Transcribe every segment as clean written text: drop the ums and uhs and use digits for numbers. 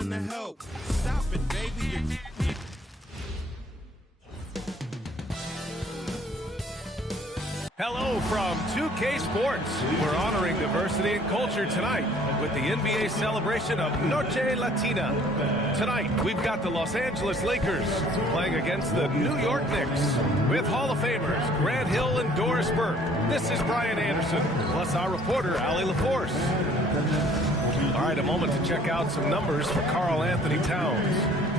willing to help. Stop it, baby. Hello from 2K Sports. We're honoring diversity and culture tonight with the NBA celebration of Noche Latina. Tonight, we've got the Los Angeles Lakers playing against the New York Knicks with Hall of Famers Grant Hill and Doris Burke. This is Brian Anderson, plus our reporter, Allie LaForce. All right, a moment to check out some numbers for Karl Anthony Towns.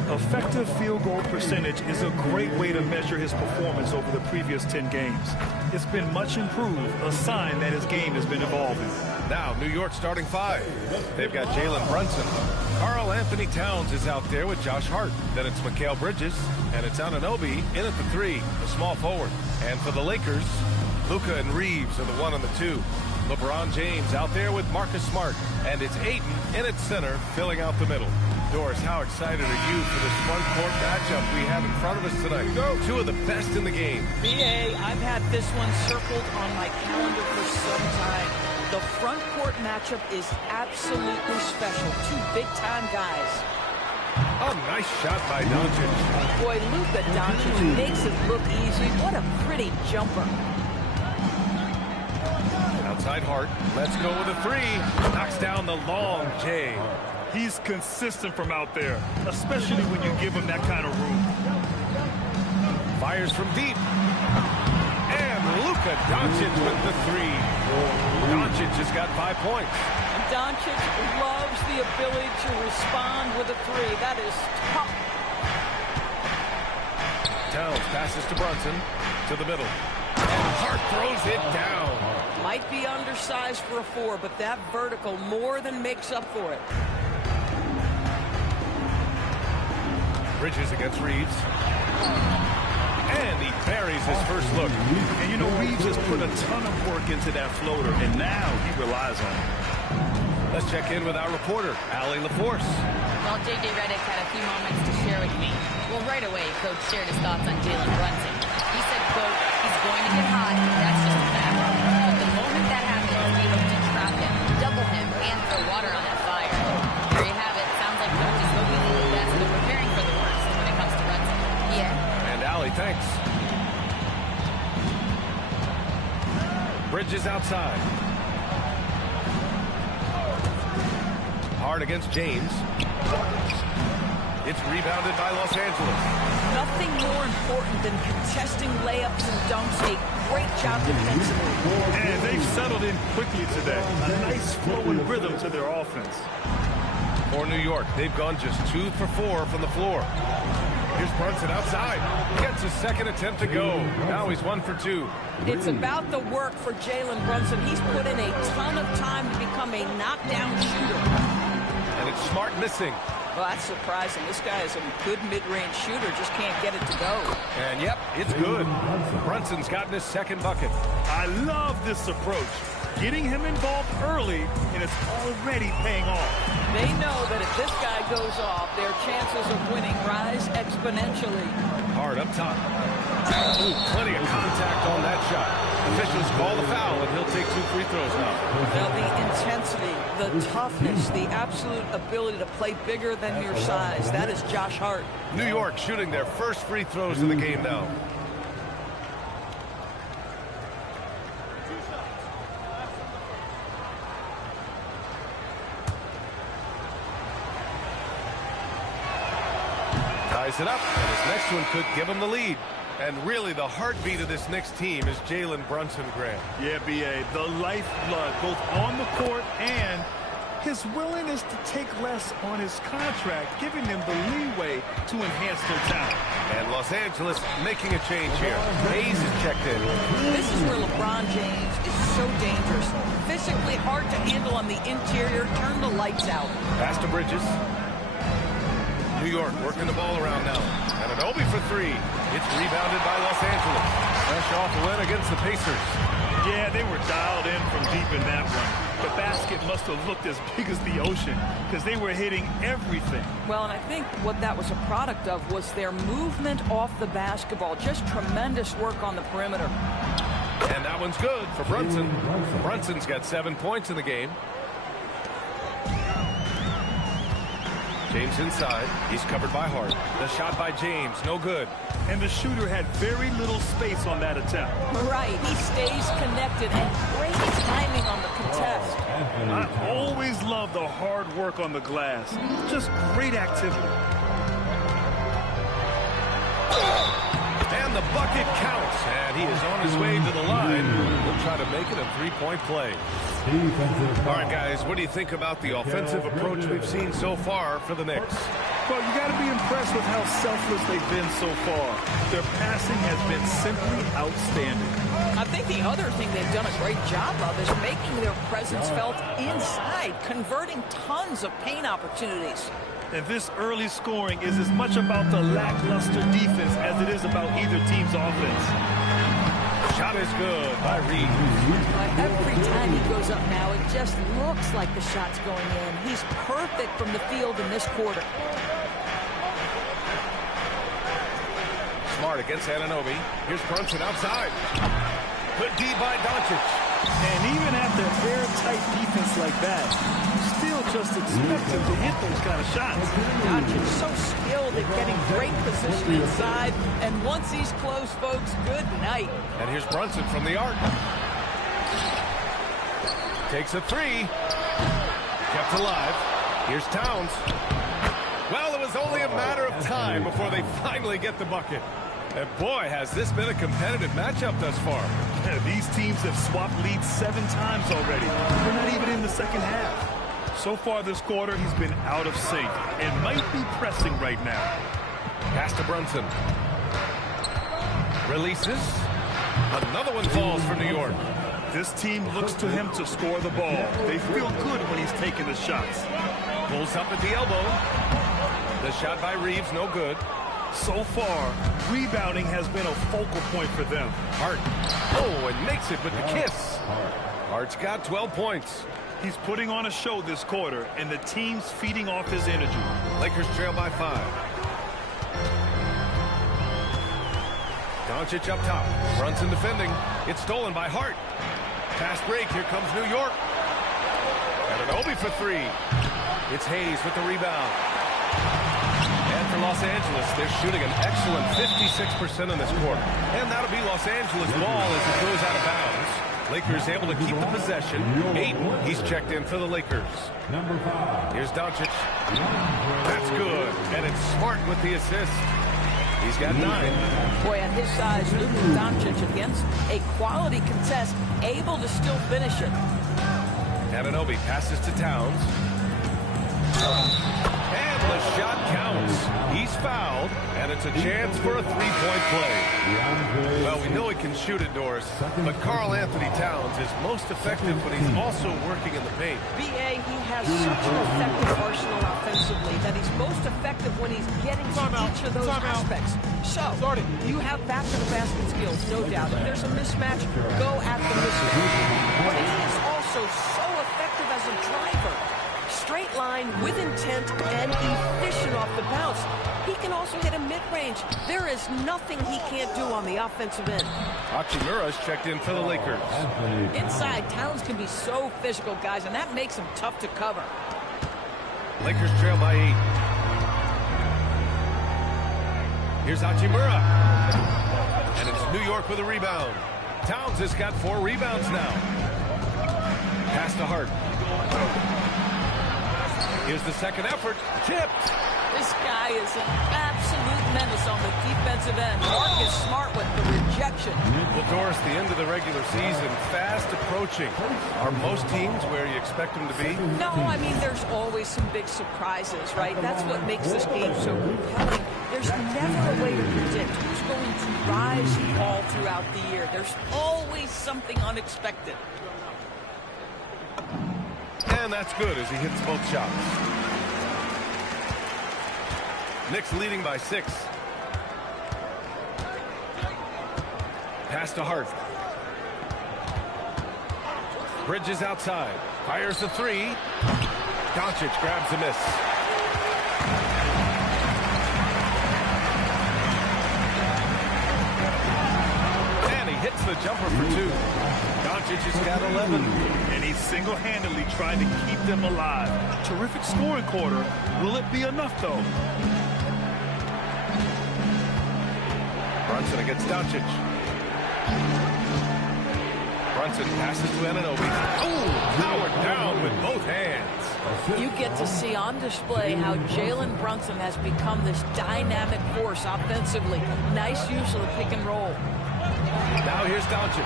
Effective field goal percentage is a great way to measure his performance over the previous 10 games. It's been much improved, a sign that his game has been evolving. Now, New York starting five. They've got Jalen Brunson. Karl Anthony Towns is out there with Josh Hart. Then it's Mikal Bridges, and it's Anunoby in at the three, the small forward. And for the Lakers, Luka and Reeves are the one and the two. LeBron James out there with Marcus Smart, and it's Ayton in at center, filling out the middle. Doris, how excited are you for this front court matchup we have in front of us tonight? Two of the best in the game. BA, I've had this one circled on my calendar for some time. The front court matchup is absolutely special. Two big-time guys. Oh, nice shot by Doncic. Boy, Luka Doncic makes it look easy. What a pretty jumper. Outside Hart. Let's go with a three. Knocks down the long J. He's consistent from out there, especially when you give him that kind of room. Fires from deep. And Luka Doncic with the three. Doncic has got 5 points. And Doncic loves the ability to respond with a three. That is tough. Towns passes to Brunson, to the middle. And Hart throws it down. Might be undersized for a four, but that vertical more than makes up for it. Bridges against Reeves. And he buries his first look. And you know, Reeves has put a ton of work into that floater, and now he relies on it. Let's check in with our reporter, Allie LaForce. Well, J.J. Redick had a few moments to share with me. Well, right away, Coach shared his thoughts on Jalen Brunson. He said, quote, he's going to get hot. That's just a fact. But the moment that happens, we hope to trap him, double him, and throw water on that fire. There you have it. Sounds like Coach is hoping for the best, but preparing for the worst when it comes to Brunson. Yeah. And Allie, thanks. Bridges outside. Hard against James. It's rebounded by Los Angeles. Nothing more important than contesting layups and dunks. A great job defensively. And they've settled in quickly today. A nice flow and rhythm to their offense. For New York, they've gone just 2 for 4 from the floor. Here's Brunson outside. Gets his second attempt to go. Now he's 1 for 2. It's about the work for Jalen Brunson. He's put in a ton of time to become a knockdown shooter. And it's Smart missing. Well, that's surprising. This guy is a good mid-range shooter, just can't get it to go. And yep, it's good. Brunson's gotten his second bucket. I love this approach. Getting him involved early, and it's already paying off. They know that if this guy goes off, their chances of winning rise exponentially. Hard up top. Ooh, plenty of contact on that shot. Officials call the foul, and he'll take 2 free throws now. Now, the intensity, the toughness, the absolute ability to play bigger than your size, that is Josh Hart. New York shooting their first free throws of the game now. Ties it up, and his next one could give him the lead. And really, the heartbeat of this Knicks team is Jalen Brunson, Grant. Yeah, B.A., the lifeblood, both on the court and his willingness to take less on his contract, giving them the leeway to enhance their talent. And Los Angeles making a change here. Hayes is checked in. This is where LeBron James is so dangerous. Physically hard to handle on the interior. Turn the lights out. Pass to Bridges. New York working the ball around now. And Anunoby for 3. It's rebounded by Los Angeles. Fresh off the win against the Pacers. Yeah, they were dialed in from deep in that one. The basket must have looked as big as the ocean because they were hitting everything. Well, and I think what that was a product of was their movement off the basketball. Just tremendous work on the perimeter. And that one's good for Brunson. Brunson's got 7 points in the game. James inside. He's covered by Hart. The shot by James, no good. And the shooter had very little space on that attempt. Right, he stays connected and great timing on the contest. I always love the hard work on the glass. Just great activity. And the bucket counts, and he is on his way to the line. He'll try to make it a three-point play. All right, guys, what do you think about the offensive approach we've seen so far for the Knicks? Well, you got to be impressed with how selfless they've been so far. Their passing has been simply outstanding. I think the other thing they've done a great job of is making their presence felt inside, converting tons of paint opportunities. And this early scoring is as much about the lackluster defense as it is about either team's offense. Shot is good by Reeves. Every time he goes up now, it just looks like the shot's going in. He's perfect from the field in this quarter. Smart against Anunoby. Here's Brunson outside. Good D by Doncic. And even after airtight defense like that, you still just expect him to hit those kind of shots. Doncic so skilled at getting great position inside, and once he's close, folks, good night. And here's Brunson from the arc. Takes a three. Kept alive. Here's Towns. Well, it was only a matter of time before they finally get the bucket. And boy, has this been a competitive matchup thus far. Yeah, these teams have swapped leads 7 times already. We're not even in the second half. So far this quarter, he's been out of sync and might be pressing right now. Pass to Brunson. Releases. Another one falls for New York. This team looks to him to score the ball. They feel good when he's taking the shots. Pulls up at the elbow. The shot by Reeves, no good. So far, rebounding has been a focal point for them. Hart. Oh, and makes it with the kiss. Hart's got 12 points. He's putting on a show this quarter, and the team's feeding off his energy. Lakers trail by 5. Doncic up top. Brunson defending. It's stolen by Hart. Fast break. Here comes New York. Anunoby for 3. It's Hayes with the rebound. And for Los Angeles, they're shooting an excellent 56% in this quarter. And that'll be Los Angeles ball as it goes out of bounds. Lakers able to keep the possession. Ayton, he's checked in for the Lakers. Here's Doncic. That's good. And it's Smart with the assist. He's got 9. Boy, at his size, Luka Doncic against a quality contest, able to still finish it. Anunoby passes to Towns. And the shot counts. He's fouled, and it's a chance for a three-point play. Well, we know he can shoot it, Doris, but Karl Anthony Towns is most effective when he's also working in the paint. B.A., he has such an effective arsenal offensively that he's most effective when he's getting to each of those aspects. So, you have back-to-the-basket skills, no doubt. If there's a mismatch, go at the mismatch. But he is also so effective as a driver. Straight line, with intent, and efficient off the bounce. He can also hit a mid-range. There is nothing he can't do on the offensive end. Hachimura's checked in for the Lakers. Inside, Towns can be so physical, guys, and that makes him tough to cover. Lakers trail by 8. Here's Hachimura. And it's New York with a rebound. Towns has got 4 rebounds now. Pass to Hart. Here's the second effort. Tipped. This guy is an absolute menace on the defensive end. Marcus Smart with the rejection. Well, Doris, the end of the regular season, fast approaching. Are most teams where you expect them to be? No, I mean, there's always some big surprises, right? That's what makes this game so compelling. There's never a way to predict who's going to rise and fall throughout the year. There's always something unexpected. And that's good as he hits both shots. Knicks leading by 6. Pass to Hart. Bridges outside. Fires the 3. Doncic grabs the miss. And he hits the jumper for 2. Doncic has got 11. And he's single-handedly trying to keep them alive. Terrific scoring quarter. Will it be enough, though? Brunson against Doncic. Brunson passes to Anunoby. Oh, powered down with both hands. You get to see on display how Jalen Brunson has become this dynamic force offensively. Nice use of the pick and roll. Now here's Doncic.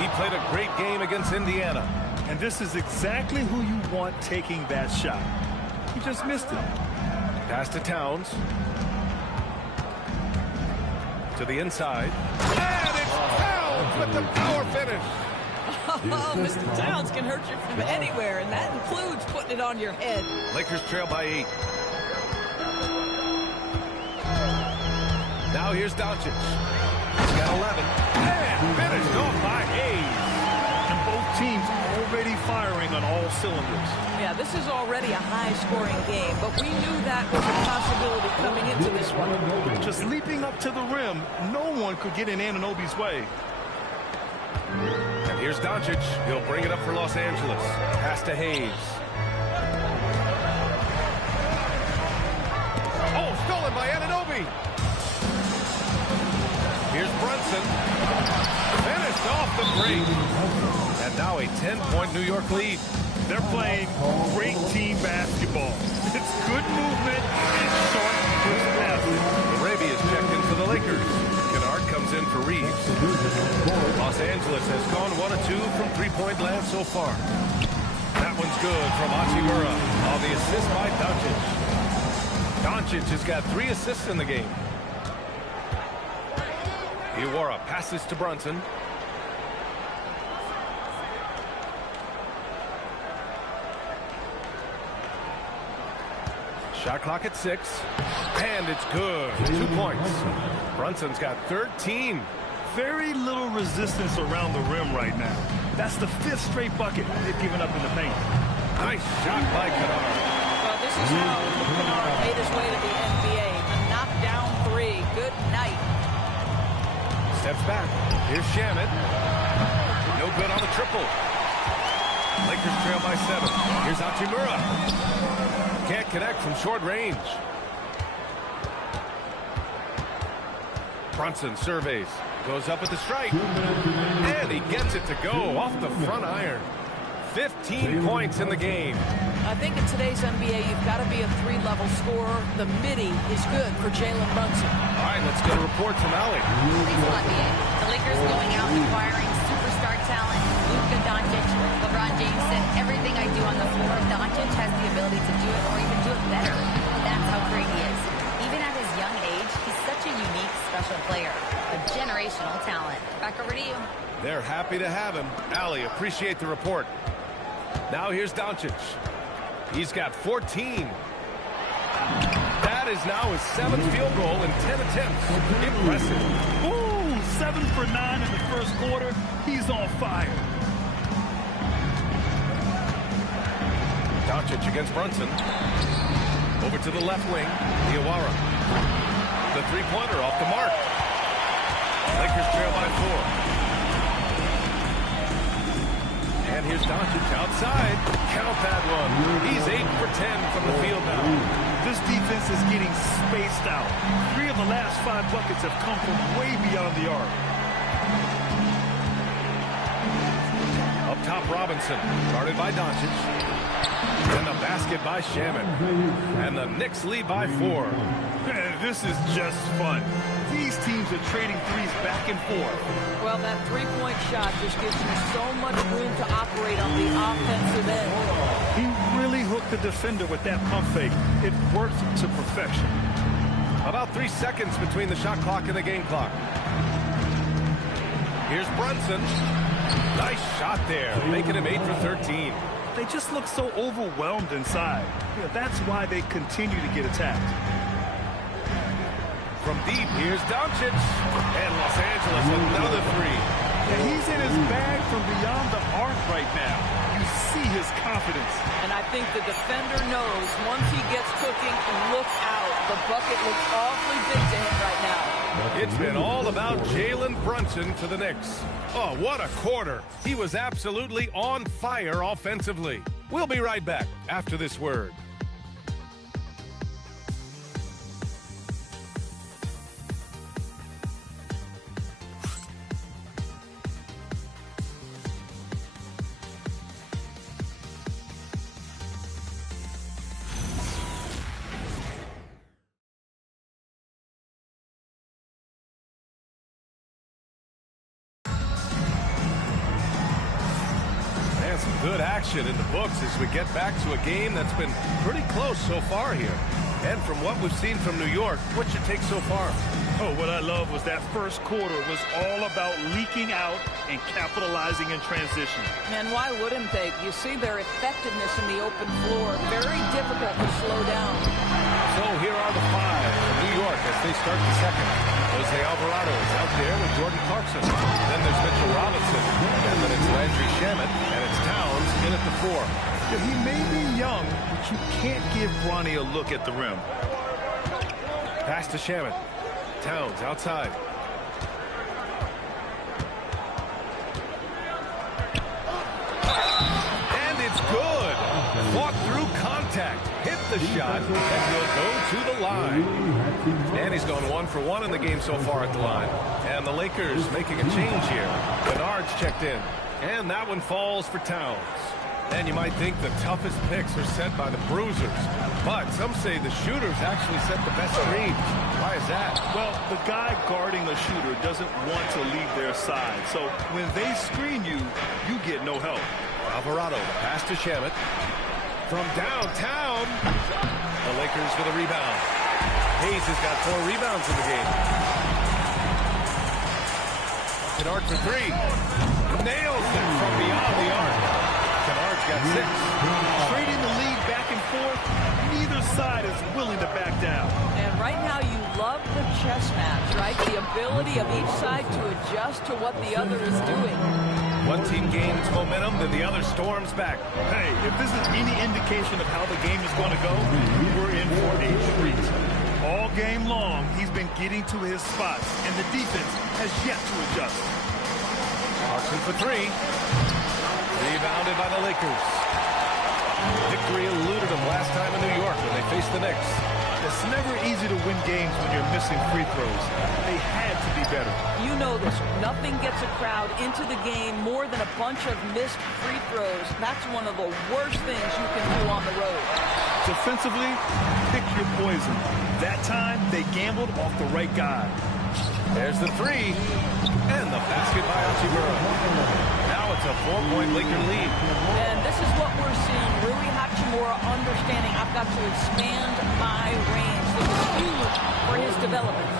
He played a great game against Indiana. And this is exactly who you want taking that shot. He just missed it. Pass to Towns. To the inside. And it's Towns with the power finish. Oh, Mr. Towns can hurt you from anywhere, and that includes putting it on your head. Lakers trail by 8. Now here's Doncic. He's got 11. And finished off by Hayes. And both teams already firing on all cylinders. Yeah, this is already a high-scoring game, but we knew that was a possibility coming into this one. Just leaping up to the rim, no one could get in Anunoby's way. And here's Doncic. He'll bring it up for Los Angeles. Pass to Hayes. Oh, stolen by Anunoby. Here's Brunson. Finished off the break. And now a 10-point New York lead. They're playing great team basketball. It's good movement and short, crisp passing. Arabia's checked in for the Lakers. Kennard comes in for Reeves. Los Angeles has gone 1 of 2 from three-point land so far. That one's good from Hachimura on the assist by Doncic. Doncic has got 3 assists in the game. Iwara passes to Brunson. Shot clock at 6. And it's good. 2 points. Brunson's got 13. Very little resistance around the rim right now. That's the 5th straight bucket they've given up in the paint. Nice shot by Kennard. Well, this is how Kennard made his way to the NBA. The knockdown 3. Good night. Steps back. Here's Shamet. No good on the triple. Lakers trail by 7. Here's Hachimura. Can't connect from short range. Brunson surveys. Goes up at the stripe. And he gets it to go off the front iron. 15 points in the game. I think in today's NBA, you've got to be a 3-level scorer. The midi is good for Jalen Brunson. All right, let's get a report from Allie. Thanks a lot, BA. The Lakers going out and acquiring superstar talent. Luka Doncic, LeBron James said, everything I do on the floor, Doncic has the ability to do it or even do it better. That's how great he is. Even at his young age, he's such a unique, special player. A generational talent. Back over to you. They're happy to have him. Allie, appreciate the report. Now here's Doncic. He's got 14. That is now his 7th field goal in 10 attempts. Impressive. Ooh, 7 for 9 in the first quarter. He's on fire. Doncic against Brunson. Over to the left wing. Iwara. The three-pointer off the mark. Lakers trail by 4. And here's Doncic outside. Count that one. He's 8 for 10 from the field now. This defense is getting spaced out. 3 of the last 5 buckets have come from way beyond the arc. Up top, Robinson. Guarded by Doncic. And the basket by Shamet. And the Knicks lead by 4. Man, this is just fun. These teams are trading threes back and forth. Well, that 3-point shot just gives you so much room to operate on the offensive end. He really hooked the defender with that pump fake. It worked to perfection. About 3 seconds between the shot clock and the game clock. Here's Brunson. Nice shot there, making him 8 for 13. They just look so overwhelmed inside. Yeah, that's why they continue to get attacked. From deep, here's Doncic. And Los Angeles another 3. And he's in his bag from beyond the arc right now. You see his confidence. And I think the defender knows once he gets cooking, look out. The bucket looks awfully big to him right now. It's been all about Jalen Brunson for the Knicks. Oh, what a quarter. He was absolutely on fire offensively. We'll be right back after this word. Some good action in the books as we get back to a game that's been pretty close so far here. And from what we've seen from New York, what's your take so far? Oh, what I love was that first quarter was all about leaking out and capitalizing in transition. And why wouldn't they? You see their effectiveness in the open floor. Very difficult to slow down. So here are the five from New York as they start the second. Jose Alvarado is out there with Jordan Clarkson. Then there's Mitchell Robinson. And then it's Landry Shamet. And it's Towns in at the 4. Yeah, he may be young, but you can't give Bronny a look at the rim. Pass to Shamet. Towns outside. And it's good. Fought through contact. Hit the shot. And he'll go to the line. And he's gone 1 for 1 in the game so far at the line. And the Lakers making a change here. Bernard's checked in. And that one falls for Towns. And you might think the toughest picks are set by the bruisers. But some say the shooters actually set the best screens. Why is that? Well, the guy guarding the shooter doesn't want to leave their side. So when they screen you, you get no help. Alvarado, pass to Shamet. From downtown. The Lakers for the rebound. Hayes has got 4 rebounds in the game. Kennard for 3. Nails it from beyond the arc. Kennard's got 6. Trading the lead back and forth, neither side is willing to back down. And right now you love the chess match, right? The ability of each side to adjust to what the other is doing. One team gains momentum, then the other storms back. Hey, if this is any indication of how the game is going to go, we're in for a treat. All game long, he's been getting to his spots, and the defense has yet to adjust. Clarkson for 3. Rebounded by the Lakers. Victory eluded them last time in New York when they faced the Knicks. It's never easy to win games when you're missing free throws. They had to be better. You know this. Nothing gets a crowd into the game more than a bunch of missed free throws. That's one of the worst things you can do on the road. Defensively, pick your poison. That time, they gambled off the right guy. There's the 3. And the basket by Hachimura. Now it's a 4-point Laker lead. And this is what we're seeing. Rui Hachimura understanding I've got to expand my range. This is huge for his development.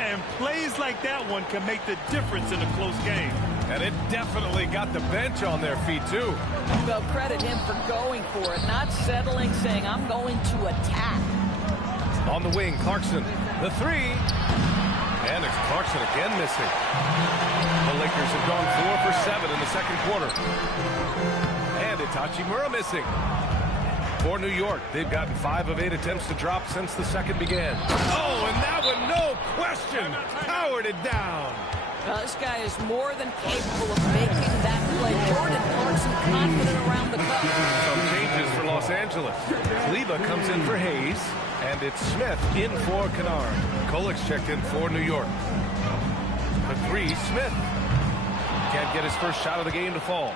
And plays like that one can make the difference in a close game. And it definitely got the bench on their feet, too. Well, credit him for going for it, not settling, saying, I'm going to attack. On the wing, Clarkson. The 3. And it's Clarkson again missing. The Lakers have gone 4 for 7 in the second quarter. And it's Hachimura missing. For New York, they've gotten 5 of 8 attempts to drop since the second began. Oh, and that one, no question, powered it down. This guy is more than capable of making that play. Jordan Clarkson confident around the cup. Some changes for Los Angeles. Kleba comes in for Hayes, and it's Smith in for Kennard. Kolek's checked in for New York. For 3, Smith. Can't get his first shot of the game to fall.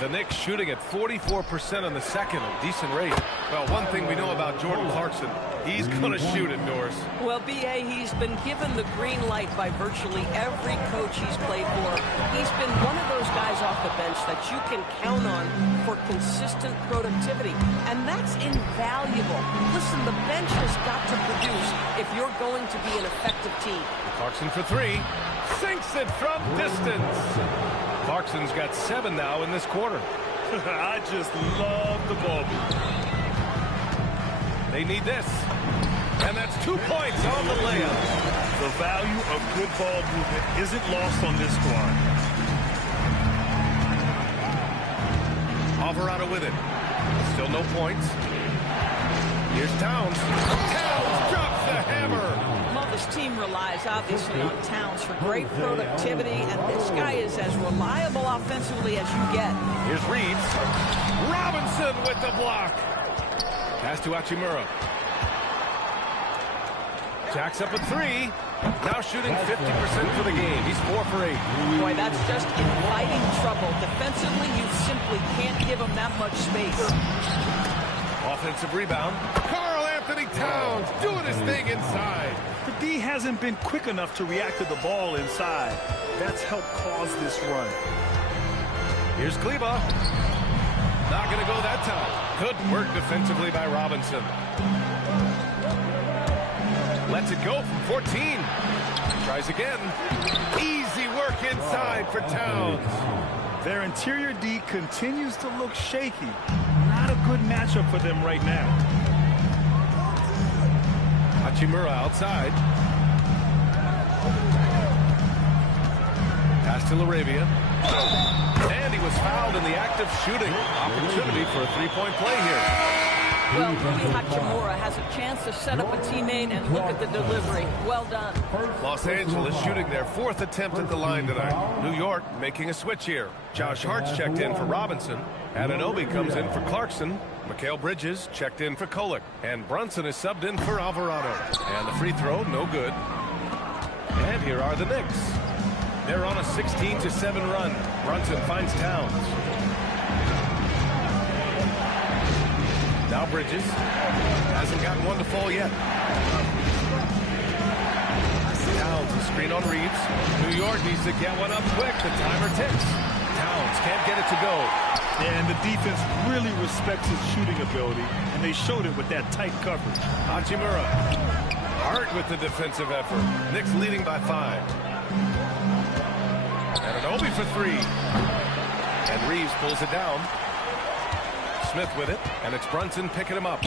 The Knicks shooting at 44% in the second, a decent rate. Well, one thing we know about Jordan Clarkson, he's going to shoot it, Doris. Well, B.A., he's been given the green light by virtually every coach he's played for. He's been one of those guys off the bench that you can count on for consistent productivity, and that's invaluable. Listen, the bench has got to produce if you're going to be an effective team. Clarkson for 3. Sinks it from distance. Clarkson's got 7 now in this quarter. I just love the ball movement. They need this. And that's 2 points on the layup. The value of good ball movement isn't lost on this squad. Alvarado with it. Still no points. Here's Towns. team relies, obviously, on Towns for great productivity, and this guy is as reliable offensively as you get. Here's Reeves. Robinson with the block. Pass to Hachimura. Jacks up a three. Now shooting 50% for the game. He's 4 for 8. Boy, that's just inviting trouble. Defensively, you simply can't give him that much space. Offensive rebound. Karl Anthony Towns doing his thing inside. The D hasn't been quick enough to react to the ball inside. That's helped cause this run. Here's Kleba. Not going to go that time. Good work defensively by Robinson. Lets it go from 14. Tries again. Easy work inside for Towns. Their interior D continues to look shaky. Not a good matchup for them right now. Hachimura outside. Pass to Laravia. And he was fouled in the act of shooting. Opportunity for a three-point play here. Well, Rui Hachimura has a chance to set up a teammate, and look at the delivery. Well done. Los Angeles shooting their 4th attempt at the line tonight. New York making a switch here. Josh Hart's checked in for Robinson. Anunoby comes in for Clarkson. Mikal Bridges checked in for Kolek. And Brunson is subbed in for Alvarado. And the free throw, no good. And here are the Knicks. They're on a 16-7 run. Brunson finds Towns. Now Bridges. Hasn't gotten one to fall yet. Towns, a screen on Reeves. New York needs to get one up quick. The timer ticks. Towns can't get it to go. And the defense really respects his shooting ability, and they showed it with that tight coverage. Hachimura. Hart with the defensive effort. Knicks leading by 5. And an Obi for 3. And Reeves pulls it down. Smith with it, and it's Brunson picking him up.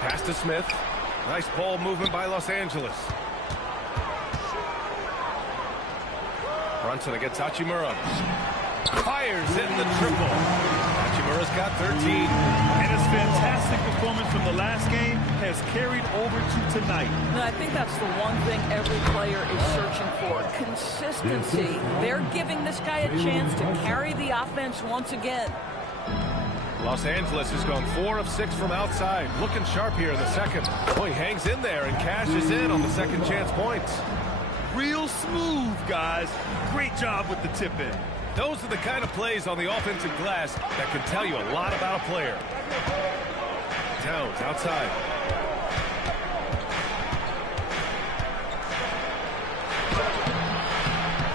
Pass to Smith. Nice ball movement by Los Angeles. Brunson against Hachimura. Fires in the triple. Hachimura's got 13. And his fantastic performance from the last game has carried over to tonight. And I think that's the one thing every player is searching for. Consistency. They're giving this guy a chance to carry the offense once again. Los Angeles has gone 4 of 6 from outside. Looking sharp here in the second. Boy, he hangs in there and cashes in on the second chance points. Real smooth, guys. Great job with the tip in. Those are the kind of plays on the offensive glass that can tell you a lot about a player. Towns outside.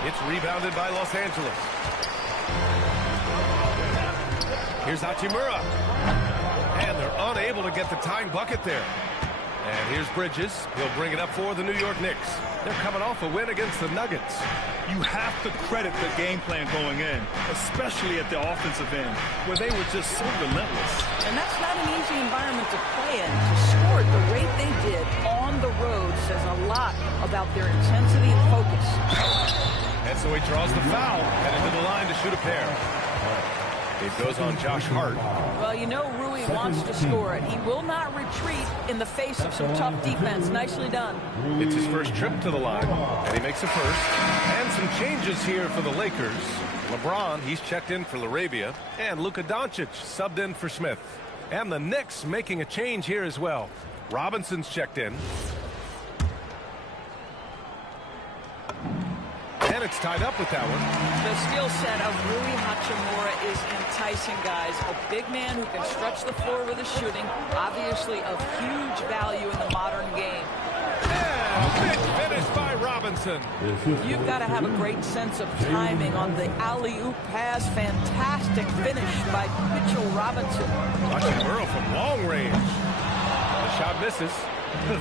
It's rebounded by Los Angeles. Here's Hachimura. And they're unable to get the tying bucket there. And here's Bridges. He'll bring it up for the New York Knicks. They're coming off a win against the Nuggets. You have to credit the game plan going in, especially at the offensive end, where they were just so relentless. And that's not an easy environment to play in. To score at the rate they did on the road says a lot about their intensity and focus. And so he draws the foul, headed to the line to shoot a pair. It goes on Josh Hart. Well, you know Rui wants to score it. He will not retreat in the face of some tough defense. Nicely done. It's his first trip to the line, and he makes a first. And some changes here for the Lakers. LeBron, he's checked in for Laravia. And Luka Doncic subbed in for Smith. And the Knicks making a change here as well. Robinson's checked in. And it's tied up with that one. The skill set of Rui Hachimura is enticing, guys. A big man who can stretch the floor with his shooting. Obviously of huge value in the modern game. Yeah, big finish by Robinson. You've got to have a great sense of timing on the alley-oop pass. Fantastic finish by Mitchell Robinson. Hachimura from long range. The shot misses.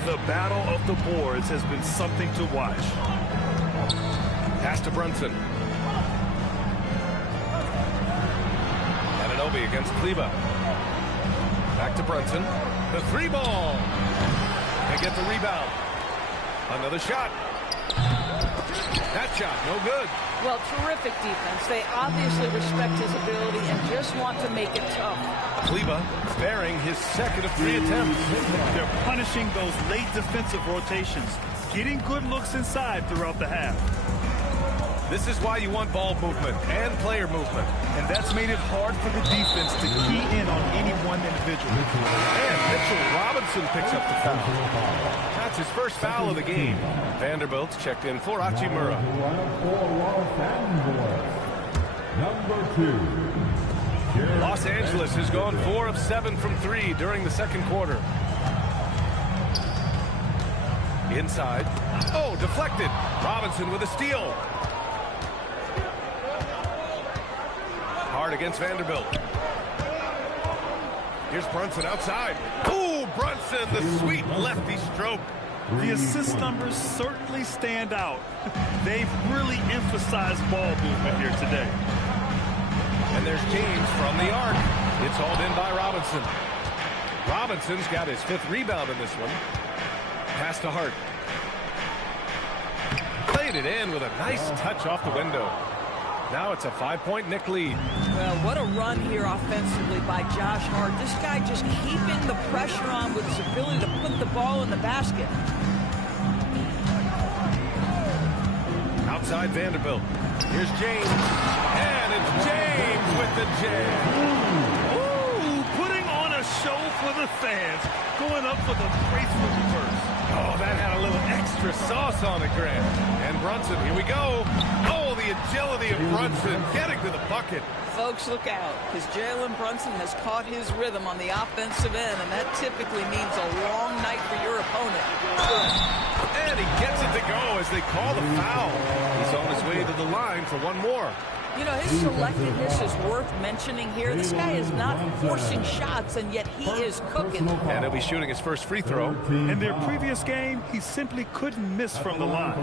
The battle of the boards has been something to watch. Pass to Brunson. Anunoby against Kleba. Back to Brunson. The 3 ball. They get the rebound. Another shot. That shot, no good. Well, terrific defense. They obviously respect his ability and just want to make it tough. Kleba sparing his second of 3 attempts. They're punishing those late defensive rotations, getting good looks inside throughout the half. This is why you want ball movement and player movement. And that's made it hard for the defense to key in on any one individual. And Mitchell Robinson picks up the foul. That's his first foul of the game. Vanderbilt's checked in for Hachimura. Los Angeles has gone 4 of 7 from 3 during the second quarter. Inside. Oh, deflected. Robinson with a steal. Hard against Vanderbilt. Here's Brunson outside. Ooh, Brunson, the sweet lefty stroke. The assist numbers certainly stand out. They've really emphasized ball movement here today. And there's James from the arc. It's hauled in by Robinson. Robinson's got his 5th rebound in this one. Pass to Hart. Played it in with a nice touch off the window. Now it's a 5-point Knick lead. Well, what a run here offensively by Josh Hart. This guy just keeping the pressure on with his ability to put the ball in the basket. Outside Vanderbilt. Here's James. And it's James with the jam. Ooh, putting on a show for the fans. Going up for the graceful reverse. Oh, that had a little extra sauce on it, Grant. And Brunson, here we go. Oh, the agility of Brunson getting to the bucket. Folks, look out, because Jalen Brunson has caught his rhythm on the offensive end, and that typically means a long night for your opponent. And he gets it to go as they call the foul. He's on his way to the line for one more. You know, his selectiveness is worth mentioning here. This guy is not forcing shots, and yet he is cooking. And he'll be shooting his first free throw. In their previous game, he simply couldn't miss from the line.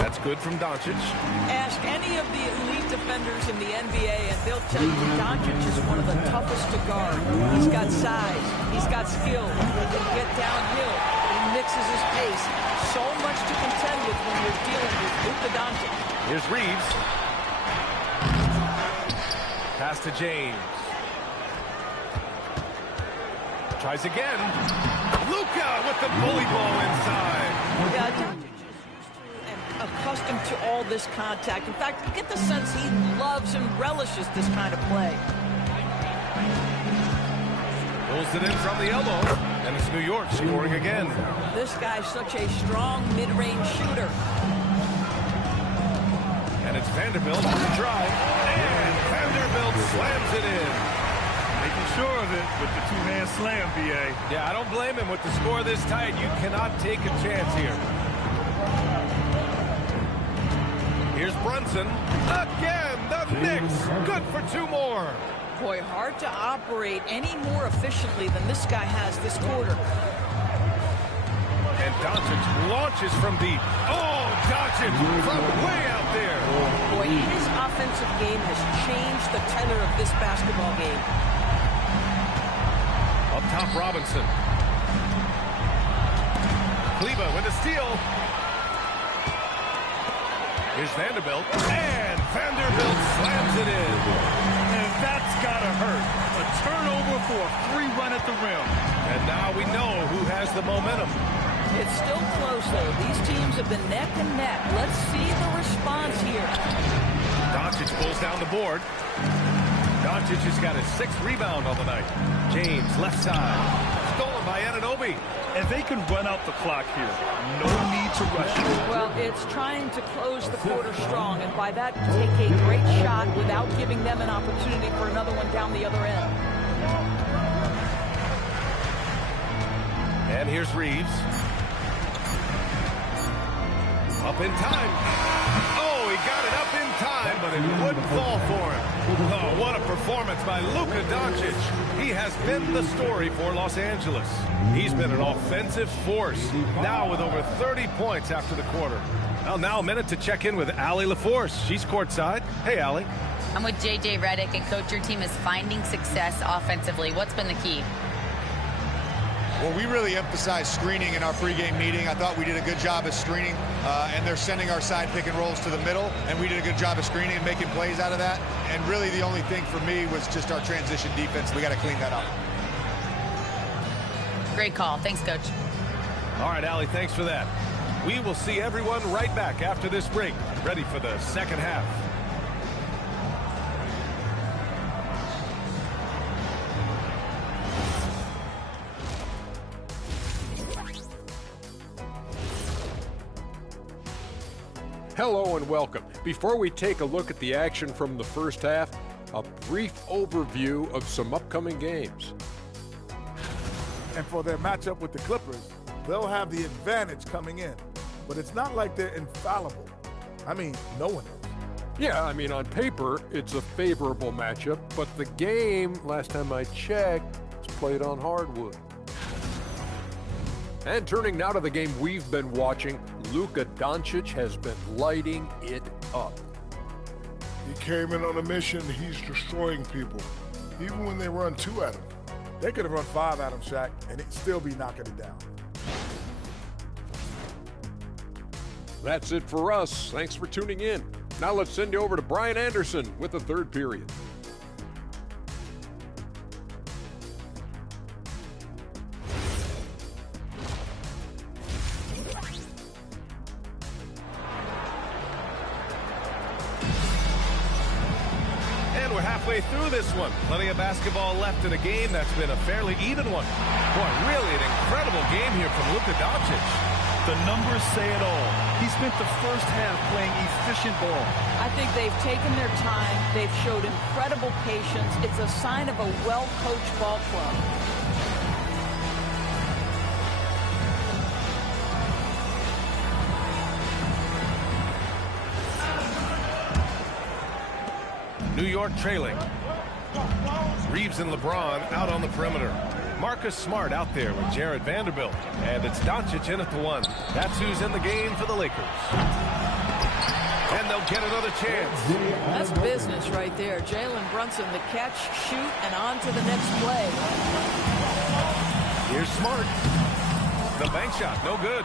That's good from Doncic. Ask any of the elite defenders in the NBA, and they'll tell you Doncic is one of the toughest to guard. He's got size. He's got skill. He can get downhill. He mixes his pace. So much to contend with when you're dealing with Luka Doncic. Here's Reeves. Pass to James. Tries again. Luka with the bully ball inside. Yeah, Doncic is used to and accustomed to all this contact. In fact, you get the sense he loves and relishes this kind of play. Pulls it in from the elbow, and it's New York scoring again. This guy's such a strong mid-range shooter. And it's Vanderbilt on the drive, and Vanderbilt slams it in. Making sure of it with the two-hand slam, B.A. Yeah, I don't blame him with the score this tight. You cannot take a chance here. Here's Brunson. Again, the Knicks. Good for 2 more. Boy, hard to operate any more efficiently than this guy has this quarter. And Doncic launches from deep. Oh, Doncic from way out there. Boy, his offensive game has changed the tenor of this basketball game. Up top, Robinson. Kleba with a steal. Here's Vanderbilt. And Vanderbilt slams it in. And that's gotta hurt. A turnover for a free run at the rim. And now we know who has the momentum. It's still close, though. These teams have been neck and neck. Let's see the response here. Doncic pulls down the board. Doncic has got his 6th rebound on the night. James, left side. Stolen by Anunoby. And they can run out the clock here. No need to rush it. Well, it's trying to close the quarter strong, and by that, take a great shot without giving them an opportunity for another one down the other end. And here's Reeves. Up in time. Oh, he got it up in time, but it wouldn't fall for him. Oh, what a performance by Luka Doncic. He has been the story for Los Angeles. He's been an offensive force, now with over 30 points after the quarter. Well, now a minute to check in with Allie LaForce. She's courtside. Hey, Allie. I'm with J.J. Redick, and Coach, your team is finding success offensively. What's been the key? Well, we really emphasized screening in our pregame meeting. I thought we did a good job of screening, and they're sending our side pick and rolls to the middle, and we did a good job of screening and making plays out of that. And really the only thing for me was just our transition defense. We got to clean that up. Great call. Thanks, Coach. All right, Allie, thanks for that. We will see everyone right back after this break, ready for the second half. Hello and welcome. Before we take a look at the action from the first half, a brief overview of some upcoming games. And for their matchup with the Clippers, they'll have the advantage coming in. But it's not like they're infallible. I mean, no one is. Yeah, I mean, on paper, it's a favorable matchup, but the game, last time I checked, was played on hardwood. And turning now to the game we've been watching, Luka Doncic has been lighting it up. He came in on a mission. He's destroying people, even when they run 2 at him. They could have run 5 at him, Shaq, and he'd still be knocking it down. That's it for us. Thanks for tuning in. Now let's send you over to Brian Anderson with the third period. And we're halfway through this one. Plenty of basketball left in a game that's been a fairly even one. Boy, really an incredible game here from Luka Doncic. The numbers say it all. He spent the first half playing efficient ball. I think they've taken their time. They've showed incredible patience. It's a sign of a well-coached ball club. New York trailing. Reeves and LeBron out on the perimeter. Marcus Smart out there with Jared Vanderbilt. And it's Doncic in at the 1. That's who's in the game for the Lakers. And they'll get another chance. That's business right there. Jalen Brunson, the catch, shoot, and on to the next play. Here's Smart. The bank shot, no good.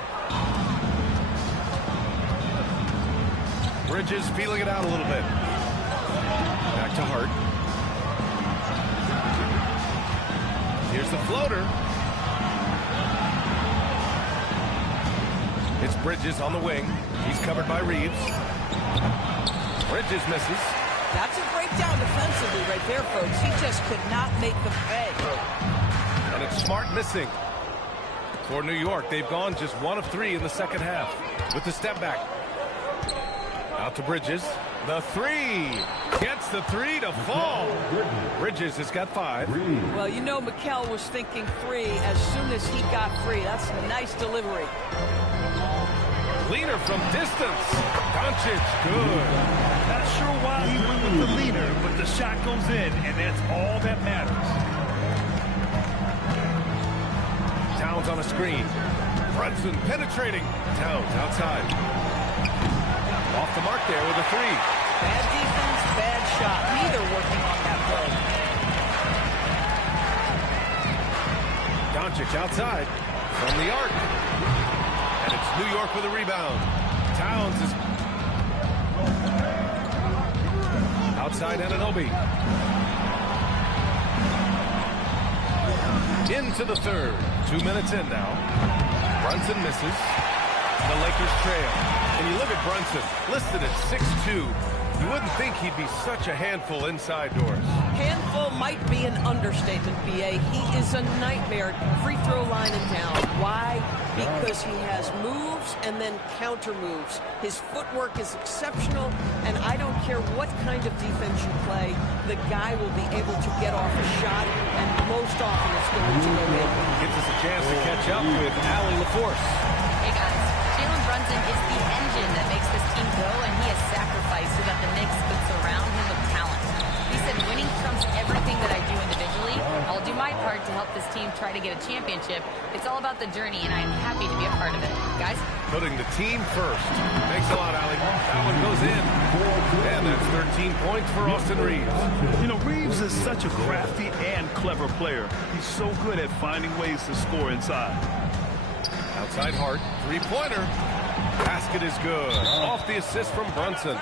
Bridges feeling it out a little bit. Back to Hart. Here's the floater. It's Bridges on the wing. He's covered by Reeves. Bridges misses. That's a breakdown defensively right there, folks. He just could not make the pay. And it's Smart missing. For New York, they've gone just 1 of 3 in the second half. With the step back. Out to Bridges. The 3. Gets the 3 to fall. Bridges has got 5. Well, you know Mikal was thinking 3 as soon as he got free. That's a nice delivery. Leaner from distance. Doncic, good. Not sure why he went with the leaner, but the shot goes in, and that's all that matters. Towns on a screen. Brunson penetrating. Towns outside. Off the mark there with a 3. Bad defense, bad shot. Neither working on that play. Doncic outside from the arc. And it's New York with a rebound. Towns is outside Anunoby. Into the third. 2 minutes in now. Brunson misses. The Lakers trail. And you look at Brunson, listed at 6'2". You wouldn't think he'd be such a handful inside doors. Handful might be an understatement, B.A. He is a nightmare free throw line and down. Why? Because he has moves and then counter moves. His footwork is exceptional, and I don't care what kind of defense you play, the guy will be able to get off a shot, and most often it's going to go in. Gives us a chance to catch up with Allie LaForce. Hey, guys. Jalen Brunson is the engine that makes this team go, and he has sacrificed so that the Knicks could surround him with talent. He said, winning trumps everything that I do individually. I'll do my part to help this his team try to get a championship. It's all about the journey, and I'm happy to be a part of it. Guys? Putting the team first. Thanks a lot, Allie. That one goes in. And that's 13 points for Austin Reeves. You know, Reeves is such a crafty and clever player. He's so good at finding ways to score inside. Outside Hart, three-pointer. Basket is good. Off the assist from Brunson.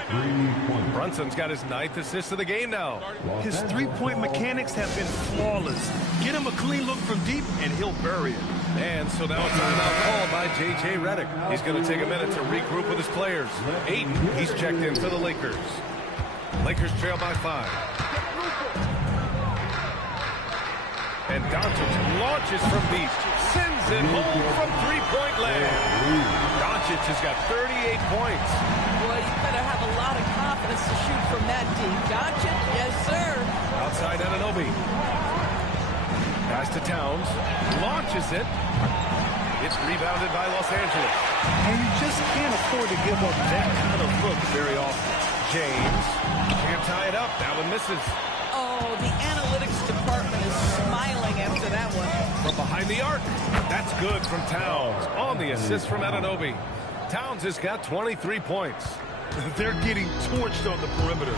Brunson's got his 9th assist of the game now. His three-point mechanics have been flawless. Get him a clean look from deep, and he'll bury it. And so now a timeout called by J.J. Redick. He's going to take a minute to regroup with his players. Ayton, he's checked in for the Lakers. Lakers trail by 5. And Doncic launches from deep. Sends it home from three-point land. Doncic has got 38 points. Well, you better have a lot of confidence to shoot from that deep. Doncic, yes, sir. Outside Anunoby. Pass to Towns. Launches it. It's rebounded by Los Angeles. And you just can't afford to give up that kind of look very often. James can't tie it up. That one misses. Oh, the analytics department is smiling after that one. From behind the arc. That's good from Towns. On the assist from Anunoby. Towns has got 23 points. They're getting torched on the perimeter.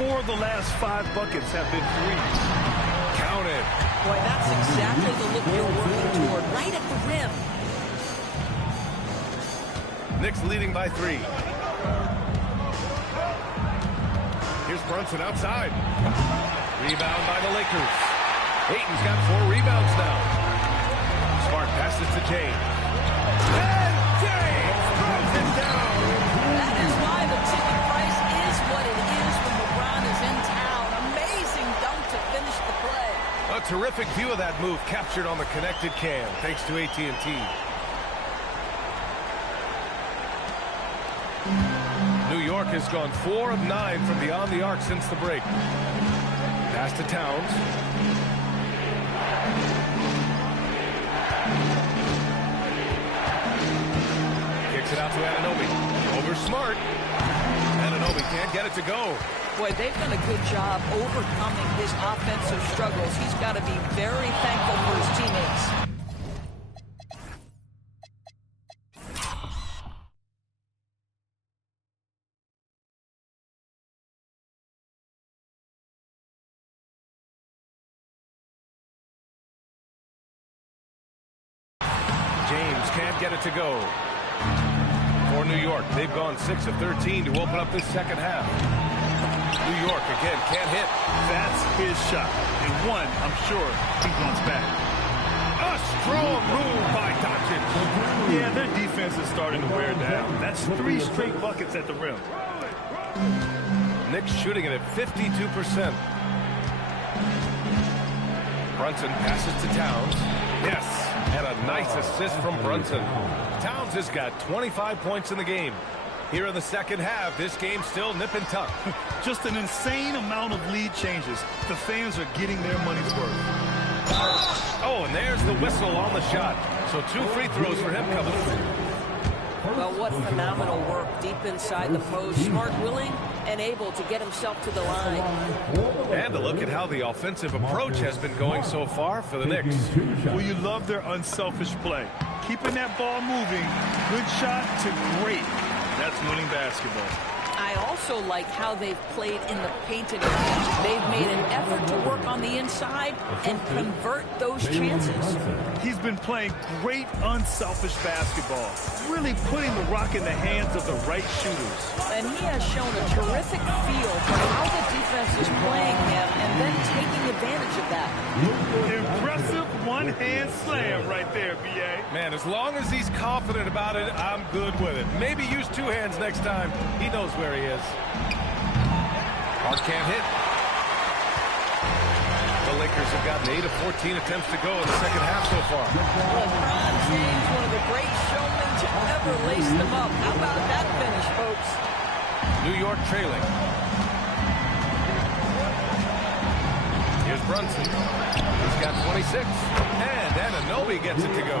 4 of the last 5 buckets have been threes. Counted. Boy, that's exactly the look you're working toward, right at the rim. Knicks leading by 3. Here's Brunson outside. Rebound by the Lakers. Ayton's got 4 rebounds now. Smart passes to James. And James throws it down. That is why the ticket price is what it is when LeBron is in town. Amazing dunk to finish the play. A terrific view of that move captured on the connected cam, thanks to AT&T. New York has gone 4 of 9 from beyond the arc since the break. Pass to Towns. Kicks it out to Anunoby. Over Smart. Anunoby can't get it to go. Boy, they've done a good job overcoming his offensive struggles. He's got to be very thankful for his teammates. James can't get it to go. For New York, they've gone 6 of 13 to open up this second half. New York again can't hit. That's his shot. And one, I'm sure, he wants back. A strong move by Doncic. Yeah, their defense is starting to wear down. That's 3 straight buckets at the rim. Knicks shooting it at 52%. Brunson passes to Towns. Yes, and a nice assist from Brunson. Towns has got 25 points in the game. Here in the second half, this game's still nip and tuck. Just an insane amount of lead changes. The fans are getting their money's worth. Oh, and there's the whistle on the shot. So 2 free throws for him coming. Well, what phenomenal work deep inside the post. Smart, willing, and able to get himself to the line. And a look at how the offensive approach has been going so far for the Knicks. Well, you love their unselfish play. Keeping that ball moving, good shot to great. That's winning basketball. I also like how they've played in the painted area. They've made an effort to work on the inside and convert those chances. He's been playing great unselfish basketball, really putting the rock in the hands of the right shooters. And he has shown a terrific feel for how the defense is playing him and then taking advantage of that. Impressive one-hand slam right there, B.A. Man, as long as he's confident about it, I'm good with it. Maybe use 2 hands next time. He knows where he is. Hart can't hit. The Lakers have gotten 8 of 14 attempts to go in the second half so far. LeBron James, one of the great showmen to ever lace them up. How about that finish, folks? New York trailing. Here's Brunson. He's got 26. And Anunoby gets it to go.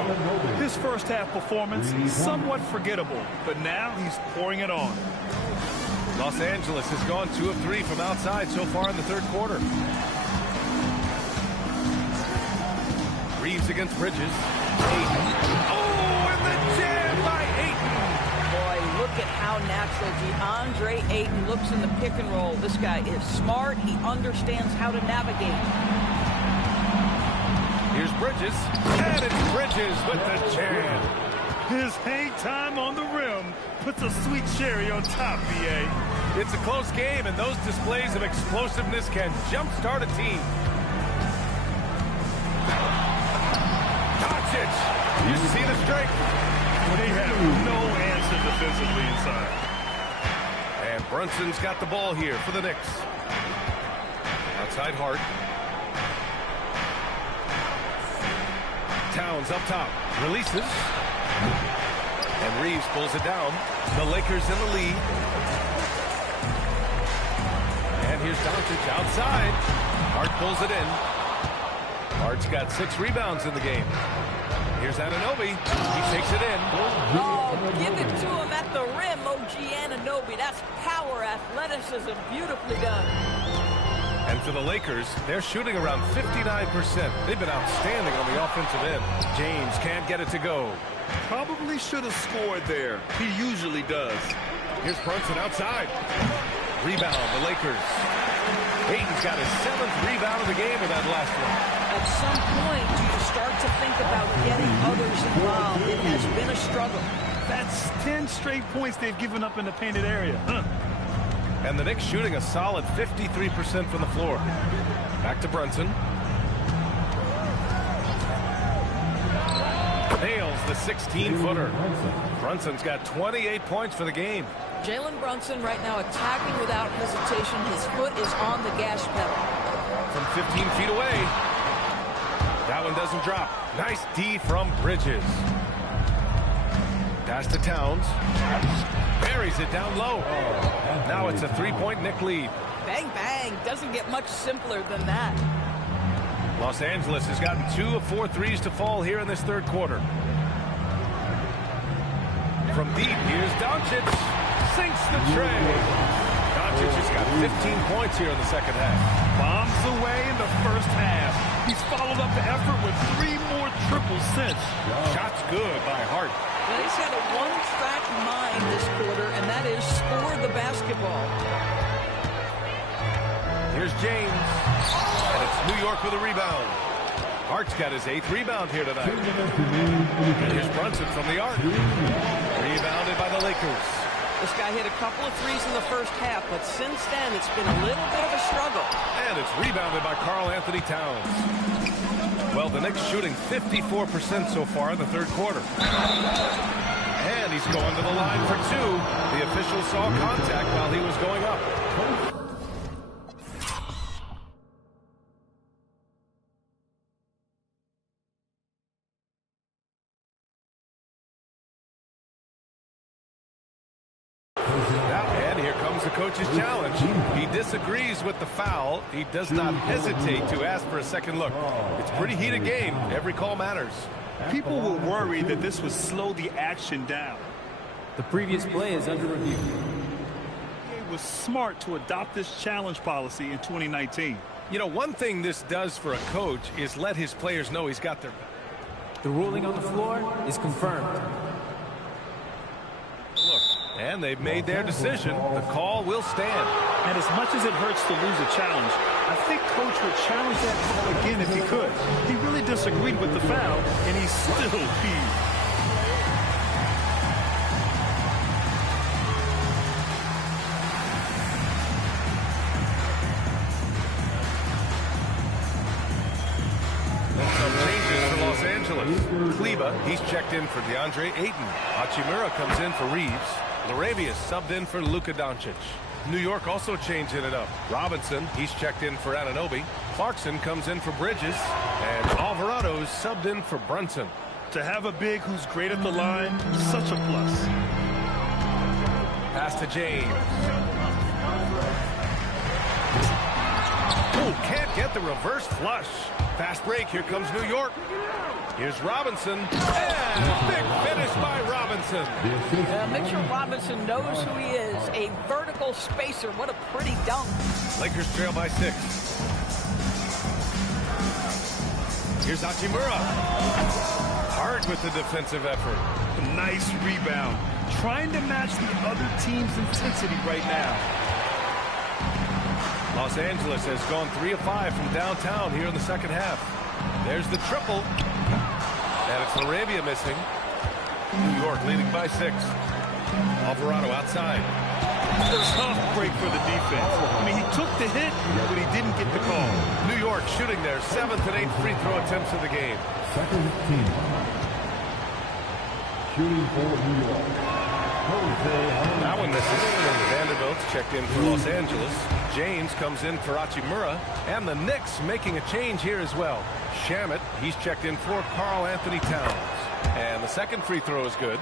His first half performance, somewhat forgettable, but now he's pouring it on. Los Angeles has gone 2 of 3 from outside so far in the third quarter. against Bridges. Ayton. Oh, and the jam by Ayton. Boy, look at how natural DeAndre Ayton looks in the pick and roll. This guy is smart. He understands how to navigate. Here's Bridges. And it's Bridges with the jam. His hang time on the rim puts a sweet cherry on top, B.A. It's a close game, and those displays of explosiveness can jumpstart a team. Doncic, you see the strength. They have no answer defensively inside. And Brunson's got the ball here for the Knicks. Outside Hart. Towns up top. Releases. And Reeves pulls it down. The Lakers in the lead. And here's Doncic outside. Hart pulls it in. Hart's got 6 rebounds in the game. Here's Anunoby. He takes it in. Oh, give it to him at the rim, OG Anunoby. That's power, athleticism, beautifully done. And for the Lakers, they're shooting around 59%. They've been outstanding on the offensive end. James can't get it to go. Probably should have scored there. He usually does. Here's Brunson outside. Rebound, the Lakers. Ayton's got his 7th rebound of the game with that last one. At some point, you start to think about getting others involved. It has been a struggle. That's 10 straight points they've given up in the painted area. And the Knicks shooting a solid 53% from the floor. Back to Brunson. Nails the 16-footer. Brunson's got 28 points for the game. Jalen Brunson right now attacking without hesitation. His foot is on the gas pedal. From 15 feet away. That one doesn't drop. Nice D from Bridges. Pass to Towns. Buries it down low. Now it's a 3-point Knick lead. Bang, bang. Doesn't get much simpler than that. Los Angeles has gotten 2 of 4 threes to fall here in this third quarter. From deep, here's Doncic. Sinks the tray. Doncic has got 15 points here in the second half. Bombs away in the first half. He's followed up the effort with 3 more triples since. Shots good by Hart. Well, he's got a one-track mind this quarter, and that is score the basketball. Here's James. And it's New York with a rebound. Hart's got his 8th rebound here tonight. And here's Brunson from the arc. Rebounded by the Lakers. This guy hit a couple of threes in the first half, but since then it's been a little bit of a struggle. And it's rebounded by Karl Anthony Towns. Well, the Knicks shooting 54% so far in the third quarter. And he's going to the line for 2. The official saw contact while he was going up. And here comes the coach's challenge. He disagrees with the foul. He does not hesitate to ask for a second look. It's a pretty heated game. Every call matters. People were worried that this would slow the action down. The previous play is under review. It was smart to adopt this challenge policy in 2019. You know, one thing this does for a coach is let his players know he's got their back. The ruling on the floor is confirmed. Look, and they've made their decision. The call will stand. And as much as it hurts to lose a challenge, I think Coach would challenge that call again if he could. He really disagreed with the foul, and he's still peeved. Kleba, he's checked in for DeAndre Ayton. Hachimura comes in for Reeves. Larabius subbed in for Luka Doncic. New York also changing it up. Robinson, he's checked in for Anunoby. Clarkson comes in for Bridges. And Alvarado's subbed in for Brunson. To have a big who's great at the line, such a plus. Pass to James. Oh, can't get the reverse flush. Fast break, here comes New York. Here's Robinson, and a big finish by Robinson. Mitchell Robinson knows who he is, a vertical spacer. What a pretty dunk. Lakers trail by 6. Here's Hachimura. Hard with the defensive effort. Nice rebound. Trying to match the other team's intensity right now. Los Angeles has gone 3 of 5 from downtown here in the second half. There's the triple. And it's Arabia missing. New York leading by 6. Alvarado outside. Tough break for the defense. I mean, he took the hit, but he didn't get the call. New York shooting their 7th and 8th free throw attempts of the game. Second team. Shooting for New York. That one misses. Vanderbilt's checked in for Los Angeles. James comes in for Hachimura. And the Knicks making a change here as well. Shamet, he's checked in for Karl Anthony Towns. And the second free throw is good.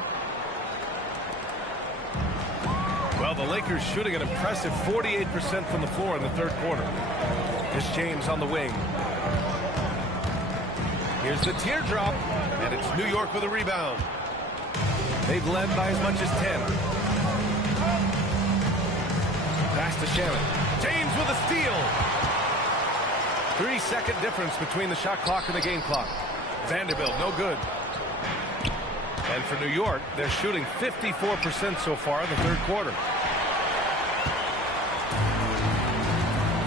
Well, the Lakers shooting an impressive 48% from the floor in the third quarter. Here's James on the wing. Here's the teardrop. And it's New York with a rebound. They've led by as much as 10. Pass to Shamet. James with a steal. 3-second difference between the shot clock and the game clock. Vanderbilt, no good. And for New York, they're shooting 54% so far in the third quarter.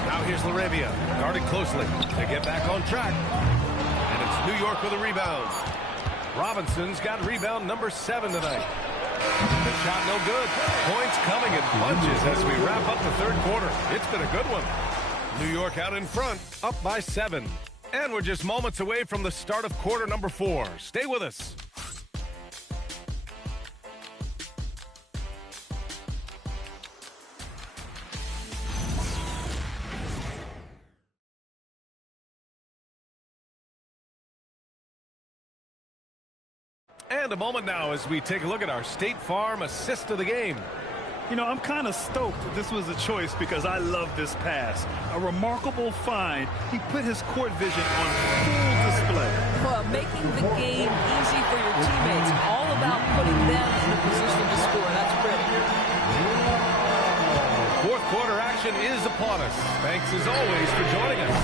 Now here's LaRavia, guarded closely. They get back on track. And it's New York with a rebound. Robinson's got rebound number 7 tonight. The shot no good. Points coming in bunches as we wrap up the third quarter. It's been a good one. New York out in front, up by 7. And we're just moments away from the start of quarter number 4. Stay with us. And a moment now as we take a look at our State Farm assist of the game. You know, I'm kind of stoked that this was a choice because I love this pass. A remarkable find. He put his court vision on full display. Well, making the game easy for your teammates. All about putting them in a position to score. That's great. Fourth quarter action is upon us. Thanks as always for joining us.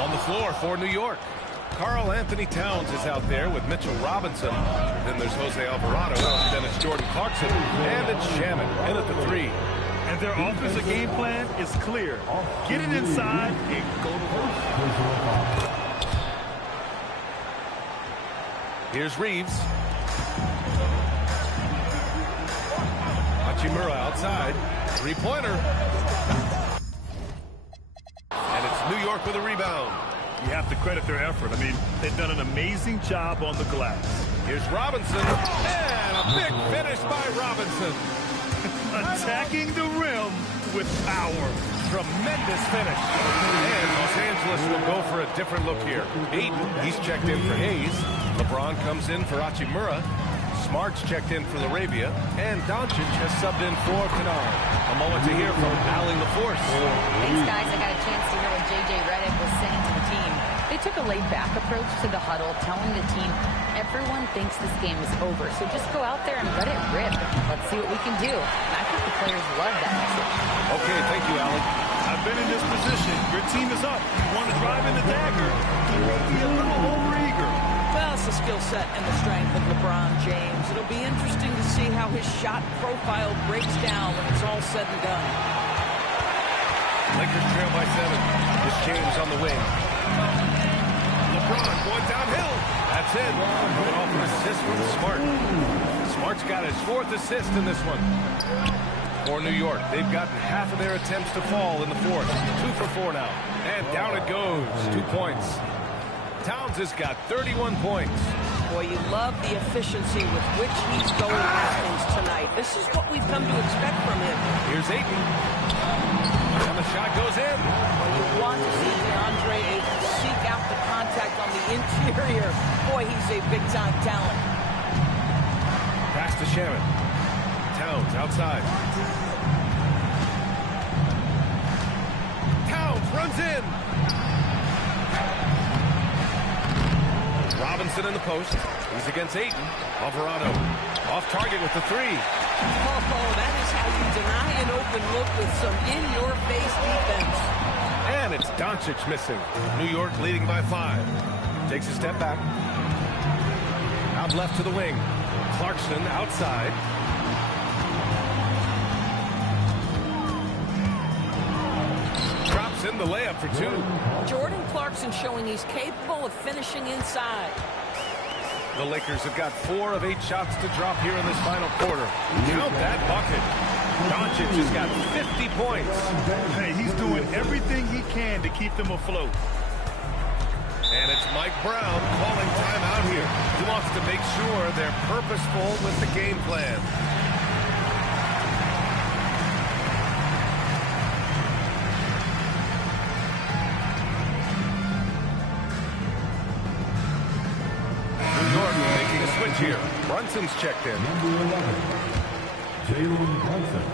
On the floor for New York, Karl Anthony Towns is out there with Mitchell Robinson. Then there's Jose Alvarado. Then it's Jordan Clarkson. And it's Shamet in at the 3. And their offensive game plan is clear. Get it inside and go to work. Here's Reeves. Hachimura outside. 3-pointer. And it's New York with a rebound. You have to credit their effort. I mean, they've done an amazing job on the glass. Here's Robinson. And a big finish by Robinson. Attacking the rim with power. Tremendous finish. And Los Angeles will go for a different look here. Ayton, he's checked in for Hayes. LeBron comes in for Hachimura. Smart's checked in for LaRavia. And Doncic has subbed in for Kennard. A moment to hear from Allie LaForce. Thanks, guys. I got a chance to hear what J.J. Redick was saying to the team. They took a laid-back approach to the huddle, telling the team, everyone thinks this game is over, so just go out there and let it rip. Let's see what we can do. And I think the players love that message. Okay, thank you, Allie. I've been in this position. Your team is up. You want to drive in the dagger. You may be a little overeager. Well, it's the skill set and the strength of LeBron James. It'll be interesting to see how his shot profile breaks down when it's all said and done. Lakers trail by 7. This James on the wing. LeBron going downhill. That's it. Coming off an assist from Smart. Smart's got his 4th assist in this one. For New York, they've gotten half of their attempts to fall in the 4th. 2 for 4 now. And down it goes. 2 points. Towns has got 31 points. Boy, you love the efficiency with which he's going at things tonight. This is what we've come to expect from him. Here's Ayton. And the shot goes in. Well, you want to see DeAndre Ayton seek out the contact on the interior. Boy, he's a big-time talent. Pass to Shamet. Towns outside. Towns runs in. Robinson in the post. He's against Ayton. Alvarado off target with the 3. Oh, that is how you deny an open look with some in-your-face defense. And it's Doncic missing. New York leading by 5. Takes a step back. Out left to the wing. Clarkson outside. Drops in the layup for two. Jordan Clarkson showing he's capable of finishing inside. The Lakers have got 4 of 8 shots to drop here in this final quarter. Count that bucket. Doncic has got 50 points. Hey, he's doing everything he can to keep them afloat. And it's Mike Brown calling timeout here. He wants to make sure they're purposeful with the game plan. New York making a switch here. Brunson's checked in. Number 11, Jalen Brunson.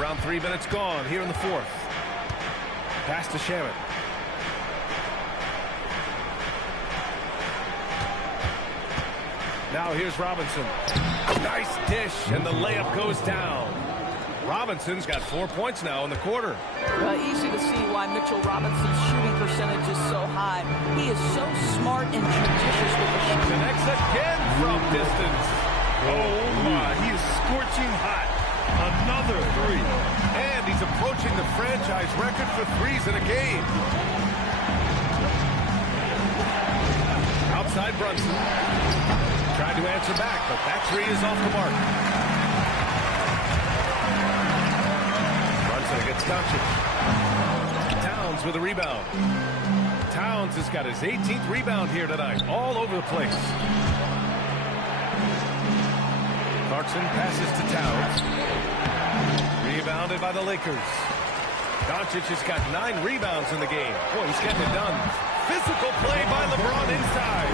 Around 3 minutes gone here in the fourth. Pass to Shaman. Now here's Robinson. Nice dish, and the layup goes down. Robinson's got 4 points now in the quarter. Easy to see why Mitchell Robinson's shooting percentage is so high. He is so smart and judicious with the shot. Connects again from distance. Oh my, he is scorching hot. Another three. And he's approaching the franchise record for threes in a game. Outside Brunson. Tried to answer back, but that three is off the mark. Brunson against Doncic. Towns with a rebound. Towns has got his 18th rebound here tonight. All over the place. Clarkson passes to Towns. Rebounded by the Lakers. Doncic has got 9 rebounds in the game. Boy, he's getting it done. Physical play by LeBron inside.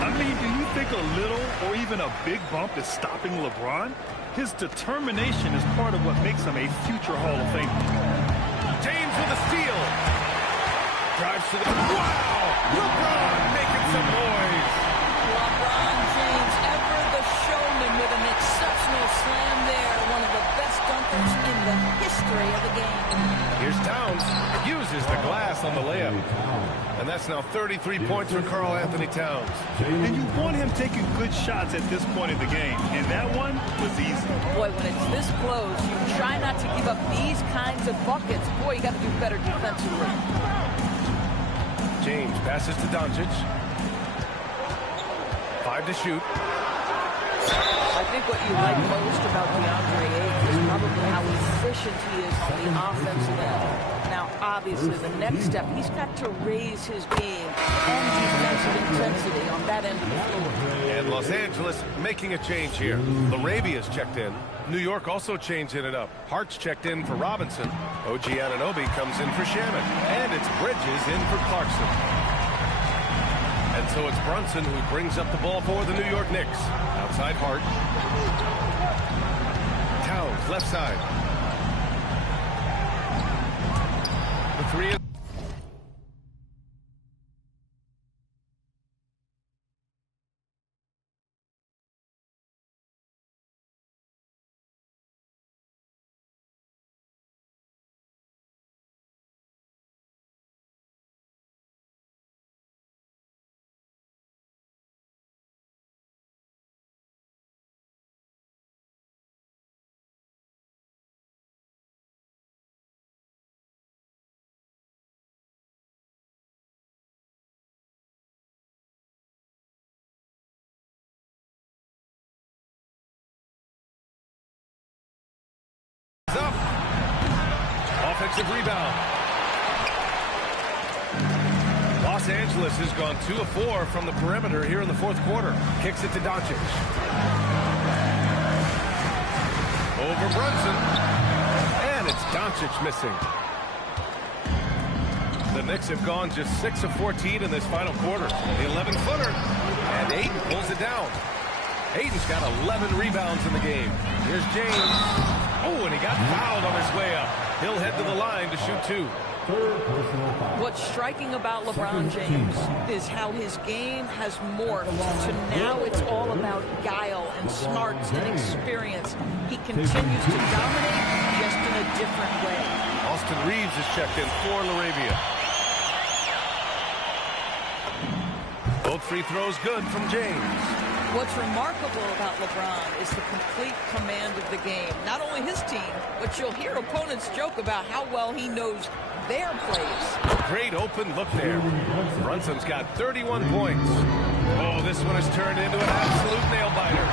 I mean, do you think a little or even a big bump is stopping LeBron? His determination is part of what makes him a future Hall of Famer. James with a steal. Drives to the... Wow! LeBron making some noise. LeBron James, ever the showman with an exceptional slam there. One of the best dunkers in the history of the game. Here's Towns. Uses the glass on the layup. And that's now 33 points for Karl Anthony Towns. And you want him taking good shots at this point in the game. And that one was easy. Boy, when it's this close, you try not to give up these kinds of buckets. Boy, you got to do better defensively. James passes to Doncic. 5 to shoot. I think what you like most about DeAndre Ayton is probably how efficient he is on the offensive end. Now, obviously, the next step, he's got to raise his game and defensive intensity on that end of the floor. And Los Angeles making a change here. Larabia's checked in. New York also changing it up. Hart's checked in for Robinson. OG Anunoby comes in for Shaman. And it's Bridges in for Clarkson. And so it's Brunson who brings up the ball for the New York Knicks. Outside Hart. Towns, left side. The three is... up. Offensive rebound. Los Angeles has gone 2 of 4 from the perimeter here in the fourth quarter. Kicks it to Doncic. Over Brunson. And it's Doncic missing. The Knicks have gone just 6 of 14 in this final quarter. The 11-footer. And Ayton pulls it down. Ayton's got 11 rebounds in the game. Here's James. Oh, and he got fouled on his way up. He'll head to the line to shoot 2. What's striking about LeBron James is how his game has morphed to now it's all about guile and smarts and experience. He continues to dominate just in a different way. Austin Reeves is checked in for Laravia. Both free throws good from James. What's remarkable about LeBron is the complete command of the game. Not only his team, but you'll hear opponents joke about how well he knows their plays. Great open look there. Brunson's got 31 points. Oh, this one has turned into an absolute nail-biter.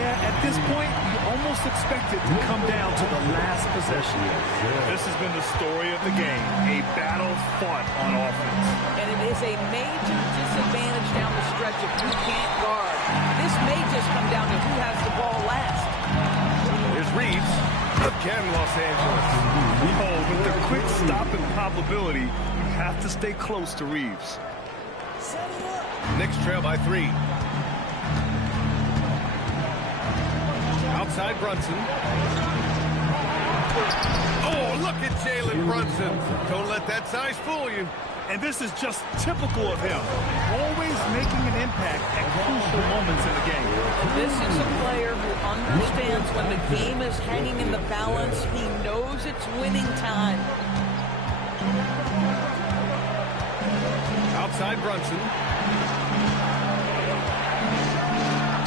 Yeah, at this point, you almost expect it to come down to the last possession. This has been the story of the game, a battle fought on offense. And it is a major disadvantage down the stretch if you can't guard. This may just come down to who has the ball last. Here's Reeves. Again, Los Angeles. Oh, with the quick stop and probability, you have to stay close to Reeves. Knicks trail by 3. Outside Brunson. Oh, look at Jalen Brunson. Don't let that size fool you. And this is just typical of him. Always making an impact at crucial moments in the game. This is a player who understands when the game is hanging in the balance. He knows it's winning time. Outside Brunson.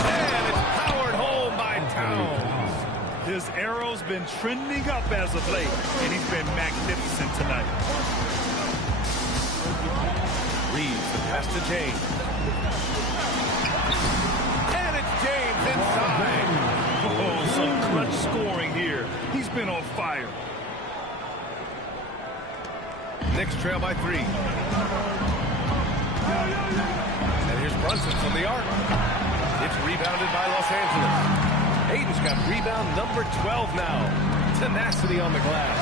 And it's powered home by Towns. His arrow's been trending up as of late, and he's been magnificent tonight. Reeves, the pass to James. And it's James inside. Oh, some clutch scoring here. He's been on fire. Knicks trail by 3. And here's Brunson from the arc. It's rebounded by Los Angeles. Aiden's got rebound number 12 now. Tenacity on the glass.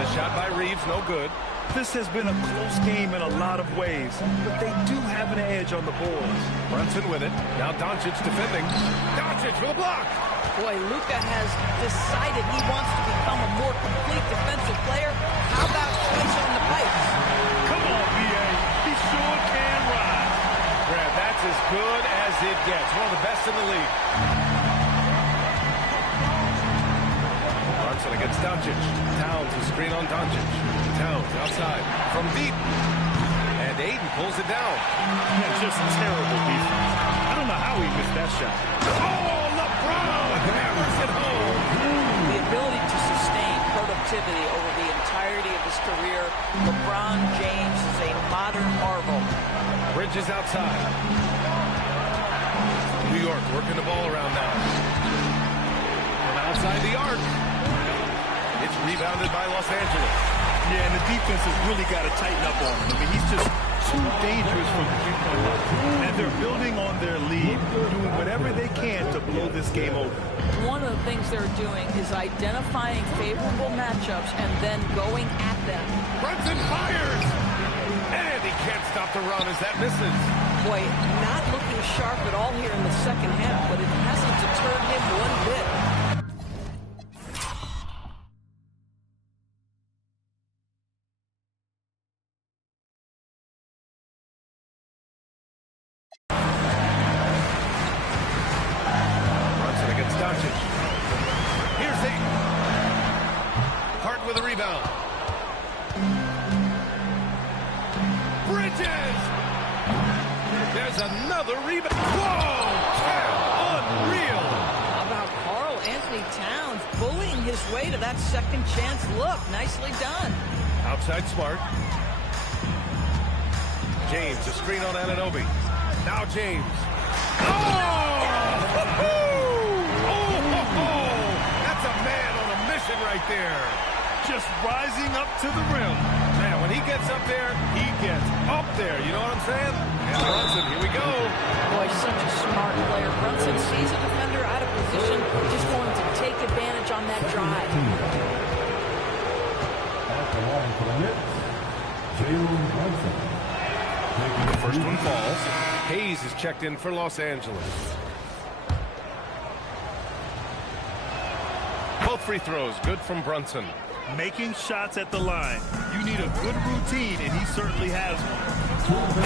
The shot by Reeves, no good. This has been a close game in a lot of ways, but they do have an edge on the boards. Brunson with it. Now Doncic defending. Doncic for the block. Boy, Luka has decided he wants to become a more complete defensive player. How about twice on the pipes? Come on, B.A. He sure can ride. Brad, that's as good as it gets. One of the best in the league. Brunson against Doncic. Towns a screen on Doncic. Towns outside from deep. And Aiden pulls it down. Yeah, just terrible defense. I don't know how he missed that shot. Oh, LeBron hammers it home. The ability to sustain productivity over the entirety of his career. LeBron James is a modern marvel. Bridges outside. New York working the ball around now. From outside the arc. It's rebounded by Los Angeles. Yeah, and the defense has really got to tighten up on him. I mean, he's just too dangerous from the three-point line. And they're building on their lead, doing whatever they can to blow this game over. One of the things they're doing is identifying favorable matchups and then going at them. Brunson fires! And he can't stop the run as that misses. Boy, not looking sharp at all here in the second half, but it hasn't deterred him one bit. Brunson against Doncic. Here's Aiden. Hart with a rebound. Bridges! There's another rebound. Whoa! Unreal! How about Karl Anthony Towns bullying his way to that second chance look? Nicely done. Outside Smart. James, a screen on Anunoby. Now James. Oh! That's a man on a mission right there. Just rising up to the rim. Man, when he gets up there, he gets up there. You know what I'm saying? And Brunson, here we go. Boy, such a smart player. Brunson sees a defender out of position, just going to take advantage on that drive. At the line for the Knicks, Jalen Brunson. The first one falls. Hayes is checked in for Los Angeles. Both free throws, good from Brunson. Making shots at the line. You need a good routine, and he certainly has one.